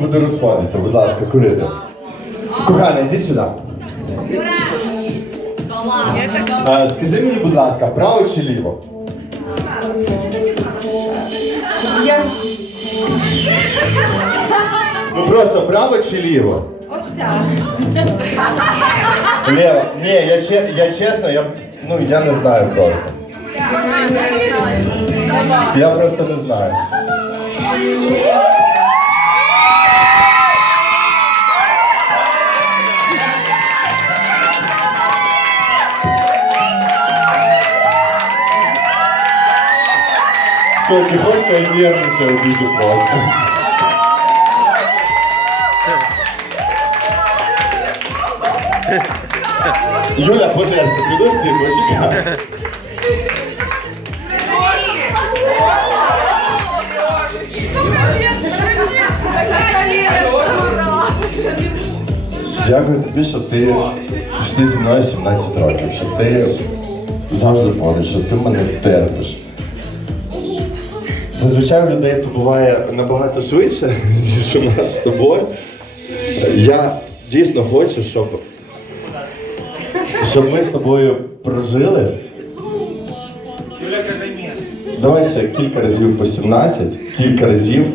Буду розходитися, будь ласка, курити. Кохана, йди сюди. А, скажи мені, будь ласка, право чи ліво? Я Ну просто право чи ліво? ось ця. Ліво. Ні, я, че- я чесно, я, ну, я не знаю просто. Я просто не знаю. Все, тихонько і нервничаю дуже просто. Юля, подерся, підожди, почекай. Дякую тобі, що ти, що ти зі мною 17 років, що ти завжди поруч, що ти мене терпиш. Зазвичай у людей то буває набагато швидше, ніж у нас з тобою. Я дійсно хочу, щоб, щоб ми з тобою прожили. Давай ще кілька разів по 17, кілька разів.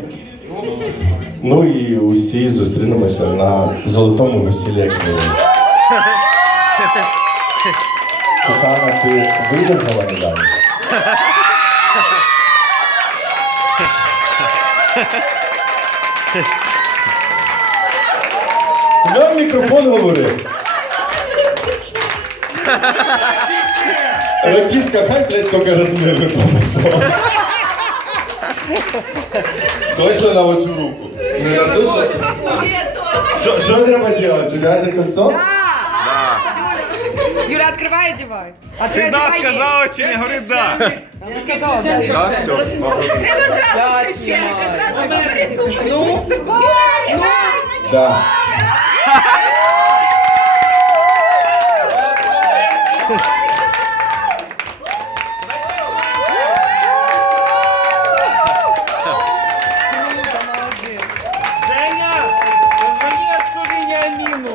Ну і усі зустрінемося на золотому весіллі як. Кохана, ти вийдеш за далі? Я в мікрофон говорив. Ракітка, хай блядь, тільки розмири тому що. Точно на оцю руку. Не на ту, що... Що, що треба робити? Гляньте кольцо? Юля, открывай и одевай. А Ти да сказала чи не говори да? Ты сказала, да. Да, все. Треба зразу священника, зразу говорити. Ну, Да. Женя, позвони отцу Вениамину.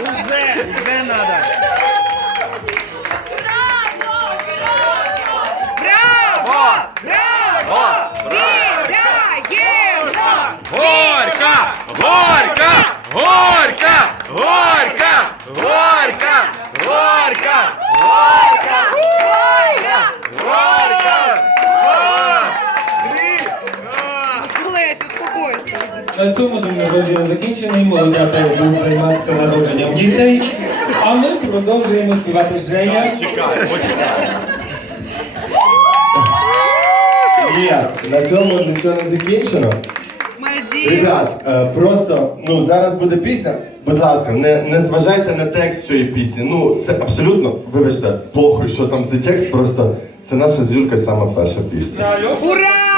Уже, уже надо. На цьому день народження закінчений. Молодята йдуть займатися народженням дітей. А ми продовжуємо співати Женя. Чекай, почекай. Ні, на цьому нічого не закінчено. Ребят, е, просто ну зараз буде пісня. Будь ласка, не, не зважайте на текст цієї пісні. Ну це абсолютно, вибачте, похуй, що там за текст, просто це наша з Юлькою сама перша пісня. Ура!